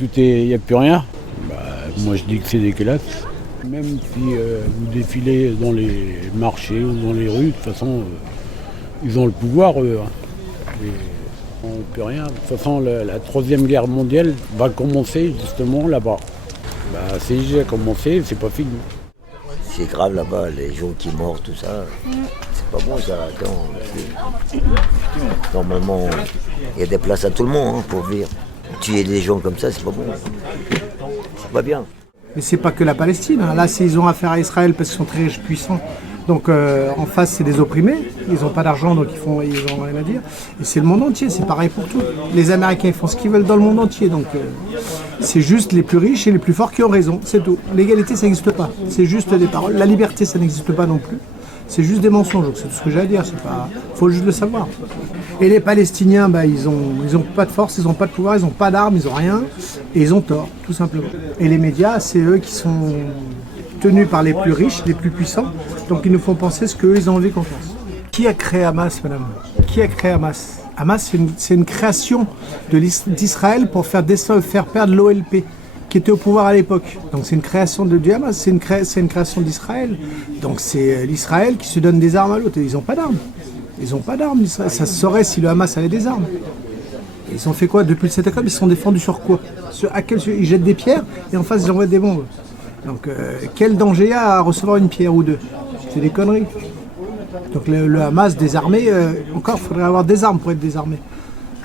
il n'y a plus rien. Moi je dis que c'est dégueulasse. Même si vous défilez dans les marchés ou dans les rues, de toute façon, ils ont le pouvoir, eux. Et on ne peut rien. De toute façon, la Troisième Guerre mondiale va commencer justement là-bas. C'est déjà commencé, c'est pas fini. C'est grave là-bas, les gens qui meurent, tout ça. C'est pas bon ça. Normalement, il y a des places à tout le monde pour vivre. Tuer des gens comme ça, c'est pas bon. C'est pas bien. Mais c'est pas que la Palestine. Là, ils ont affaire à Israël parce qu'ils sont très riches, puissants. Donc en face, c'est des opprimés. Ils n'ont pas d'argent, donc ils ont rien à dire. Et c'est le monde entier, c'est pareil pour tout. Les Américains ils font ce qu'ils veulent dans le monde entier. Donc c'est juste les plus riches et les plus forts qui ont raison. C'est tout. L'égalité, ça n'existe pas. C'est juste des paroles. La liberté, ça n'existe pas non plus. C'est juste des mensonges. C'est tout ce que j'ai à dire. Faut juste le savoir. Et les Palestiniens, ils ont pas de force, ils n'ont pas de pouvoir, ils n'ont pas d'armes, ils n'ont rien. Et ils ont tort, tout simplement. Et les médias, c'est eux qui sont tenus par les plus riches, les plus puissants. Donc ils nous font penser ce qu'eux, ils ont envie qu'on pense. Qui a créé Hamas, madame? Qui a créé Hamas? Hamas, c'est une création d'Israël pour faire perdre l'OLP, qui était au pouvoir à l'époque. Donc c'est une création du Hamas, c'est une création d'Israël. Donc c'est l'Israël qui se donne des armes à l'autre. Ils n'ont pas d'armes. Ils n'ont pas d'armes. Ça se saurait si le Hamas avait des armes. Et ils ont fait quoi? Depuis le 7 octobre, ils se sont défendus sur quoi? Ils jettent des pierres et en face, ils envoient des bombes. Donc quel danger y a à recevoir une pierre ou deux? C'est des conneries. Donc le Hamas désarmé, encore, il faudrait avoir des armes pour être désarmé.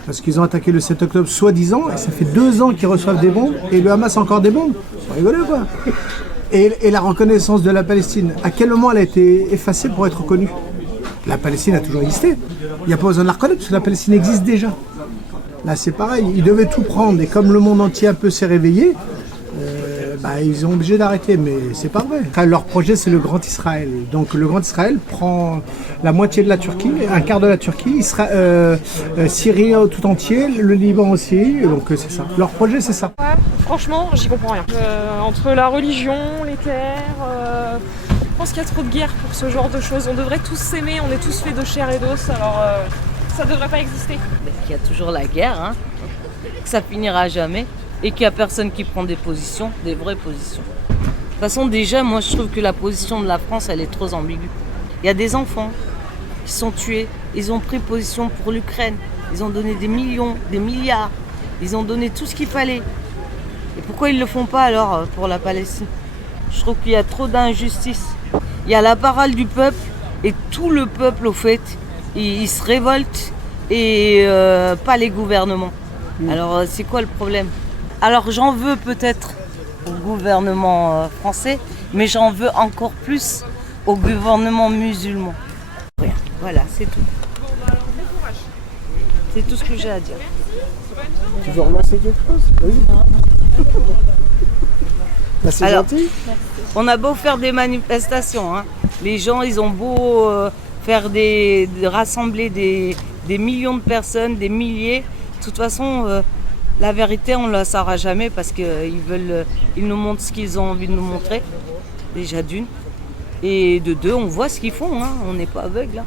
Parce qu'ils ont attaqué le 7 octobre soi-disant, et ça fait 2 ans qu'ils reçoivent des bombes, et le Hamas a encore des bombes. Vous rigolez quoi? Et la reconnaissance de la Palestine, à quel moment elle a été effacée pour être reconnue? La Palestine a toujours existé. Il n'y a pas besoin de la reconnaître, parce que la Palestine existe déjà. Là c'est pareil, ils devaient tout prendre, et comme le monde entier un peu s'est réveillé, ils ont obligé d'arrêter, mais c'est pas vrai. Leur projet, c'est le Grand Israël. Donc le Grand Israël prend la moitié de la Turquie, un quart de la Turquie, Syrie tout entier, le Liban aussi. Donc c'est ça. Leur projet, c'est ça. Ouais, franchement, j'y comprends rien. Entre la religion, les terres, je pense qu'il y a trop de guerre pour ce genre de choses. On devrait tous s'aimer, on est tous faits de chair et d'os, alors ça devrait pas exister. Il y a toujours la guerre, hein, que ça finira jamais. Et qu'il n'y a personne qui prend des positions, des vraies positions. De toute façon, déjà, moi, je trouve que la position de la France, elle est trop ambiguë. Il y a des enfants qui sont tués. Ils ont pris position pour l'Ukraine. Ils ont donné des millions, des milliards. Ils ont donné tout ce qu'il fallait. Et pourquoi ils ne le font pas, alors, pour la Palestine? Je trouve qu'il y a trop d'injustice. Il y a la parole du peuple, et tout le peuple, au fait, il se révolte, et pas les gouvernements. Alors, c'est quoi le problème? Alors j'en veux peut-être au gouvernement français, mais j'en veux encore plus au gouvernement musulman. Rien. Voilà, c'est tout. C'est tout ce que j'ai à dire. Tu veux relancer quelque chose? Oui. C'est gentil. On a beau faire des manifestations, hein. Les gens, ils ont beau rassembler des millions de personnes, des milliers. De toute façon, la vérité, on ne la saura jamais parce qu'ils nous montrent ce qu'ils ont envie de nous montrer, déjà d'une. Et de deux, on voit ce qu'ils font, hein. On n'est pas aveugle. Hein.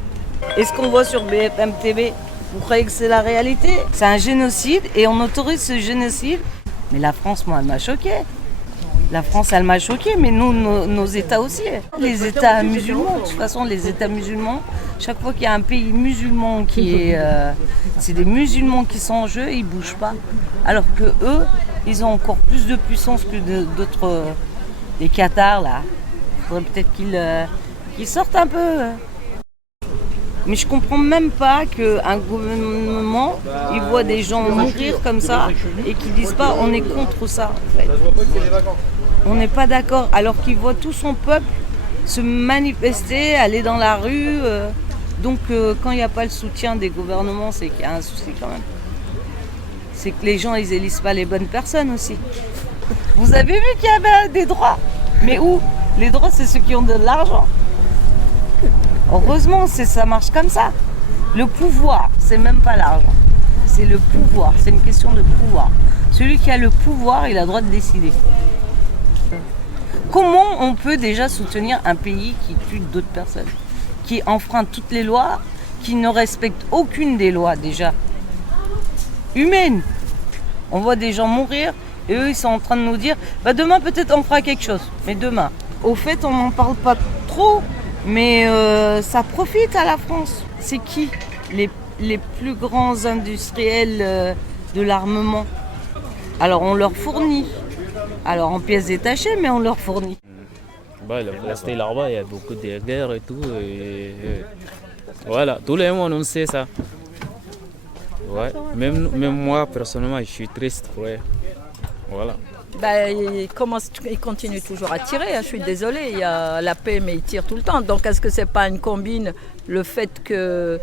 Et ce qu'on voit sur BFM TV, vous croyez que c'est la réalité? C'est un génocide et on autorise ce génocide. Mais la France, moi, elle m'a choquée. La France, elle m'a choquée, mais nous, nos États aussi. Les États musulmans, de toute façon, les États musulmans, chaque fois qu'il y a un pays musulman c'est des musulmans qui sont en jeu, ils ne bougent pas. Alors que eux, ils ont encore plus de puissance que d'autres, les Qatars, là. Il faudrait peut-être qu'ils sortent un peu. Mais je comprends même pas qu'un gouvernement, il voit des gens mourir comme ça et qu'ils disent pas on est contre ça, en fait. On n'est pas d'accord, alors qu'il voit tout son peuple se manifester, aller dans la rue. Donc quand il n'y a pas le soutien des gouvernements, c'est qu'il y a un souci quand même. C'est que les gens, ils élisent pas les bonnes personnes aussi. Vous avez vu qu'il y avait des droits? Mais où? Les droits, c'est ceux qui ont de l'argent. Heureusement, ça marche comme ça. Le pouvoir, c'est même pas l'argent. C'est le pouvoir, c'est une question de pouvoir. Celui qui a le pouvoir, il a le droit de décider. Comment on peut déjà soutenir un pays qui tue d'autres personnes, qui enfreint toutes les lois, qui ne respecte aucune des lois déjà humaines? On voit des gens mourir Et eux, ils sont en train de nous dire, demain peut-être on fera quelque chose. Mais demain. Au fait, on n'en parle pas trop, mais ça profite à la France. C'est qui les plus grands industriels de l'armement? Alors on leur fournit. Alors en pièces détachées, mais on leur fournit. Rester là-bas, il y a beaucoup de guerres et tout. Voilà, tous les mois on sait ça. Ouais. Même moi, personnellement, je suis triste. Ouais. Voilà. Il continue toujours à tirer, je suis désolée, il y a la paix mais il tire tout le temps. Donc est-ce que c'est pas une combine, le fait que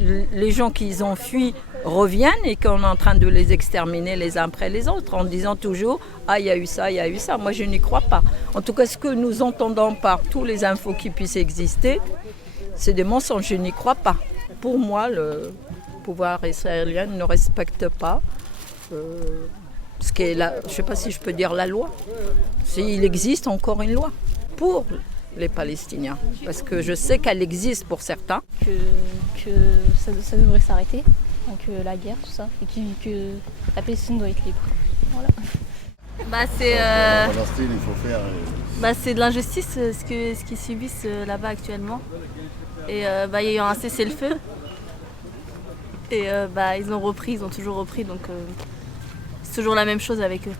les gens qui ont fui reviennent et qu'on est en train de les exterminer les uns après les autres en disant toujours « Ah, il y a eu ça, il y a eu ça ». Moi, je n'y crois pas. En tout cas, ce que nous entendons par tous les infos qui puissent exister, c'est des mensonges, je n'y crois pas. Pour moi, le pouvoir israélien ne respecte pas ce qui est je ne sais pas si je peux dire la loi. Il existe encore une loi pour les Palestiniens, parce que je sais qu'elle existe pour certains. Que ça devrait s'arrêter, donc la guerre, tout ça, et que la Palestine doit être libre. Voilà. C'est de l'injustice ce qu'ils subissent là-bas actuellement. Et il y a eu un cessez-le-feu. Et ils ont toujours repris, donc c'est toujours la même chose avec eux.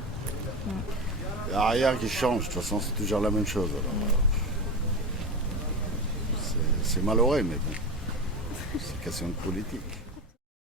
Il n'y a rien qui change, de toute façon c'est toujours la même chose. Alors, c'est malheureux, mais bon, c'est question de politique.